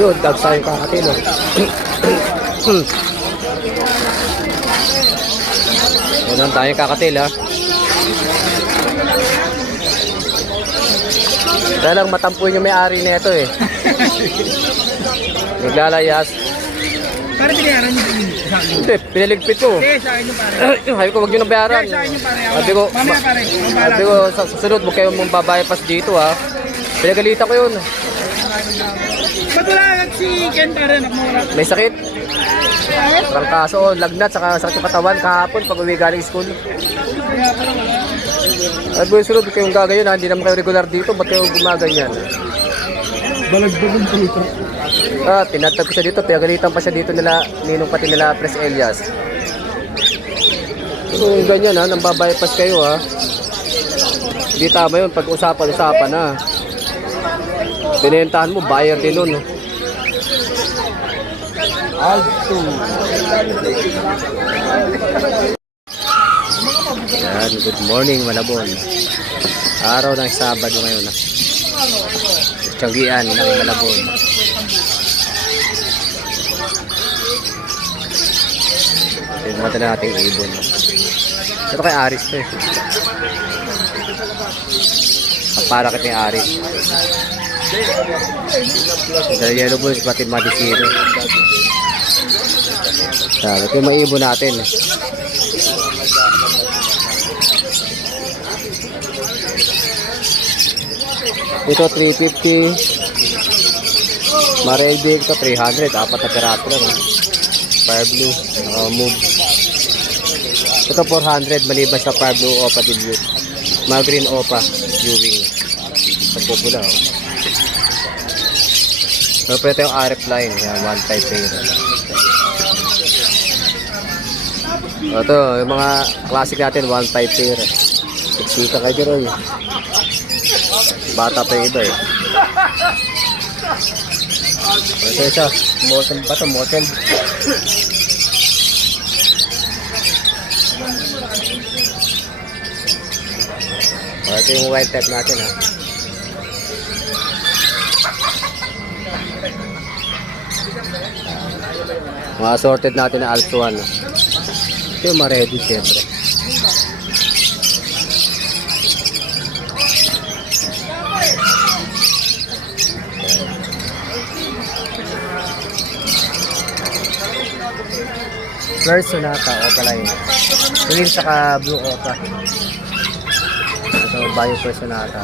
Doon, dogs tayong kakatil. Doon tayong kakatil, ha. Kaya lang matampuin yung may-ari na ito, eh. Naglalayas. Pare, binayaran niyo din. Hindi, pinaligpit ko. Hindi, sa akin yung pare. Sabi ko, huwag nyo nang bayaran. Sa akin yung pare. Sabi ko, Mamaya pare. sabi ko, sa susunod, huwag kayong mong babaypas dito, ha. Pinagalitan ko yun. Ba't wala si Ken pare? Nakmura. May sakit. Trangkaso, lagnat, saka sakit sa katawan kahapon pag uwi galing school. Sabi ko, sunod, huwag kayong gagayon, ha. Hindi naman kayo regular dito, ba't kayo gumaganyan? Balagbagang palito. Tinatag ko siya dito, pinagalitan pa siya dito nila, ninong pati nila Pres Elias. So, ganyan, ha, nang babaypas kayo, ha. Hindi tama yun, pag usapan-usapan, ha. Binentahan mo, buyer din nun. Alto. Yan, good morning, Malabon. Araw ng Sabado ngayon, ha. Tiyanggian ng Malabon. Tignan natin natin ibon. Ito kay Aris to, eh. Para kita yung Aris. Dahil yellow bulls pati madisino. Ito yung may ibon natin. Ito 350. Marelbig ito 300. Apat na pirato lang, ha. Fire blue, move. Ito 400 maliban sa fire blue opa dilute. Mga green opa viewing. Pagpupula, oh. So ito yung RF line, yan, 1.5 pair. Ito yung mga classic natin, 1.5 pair. Siksika kay Jeroy. Bata pa yung iba, eh. Ito isa, motel ba ito? Motel. Ito yung wild type natin, ha. Mga assorted natin na Alpsuan. Ito yung ma-ready, syempre. First Sonata, Opa line. Green saka blue Opa. Ito, Bio First Sonata.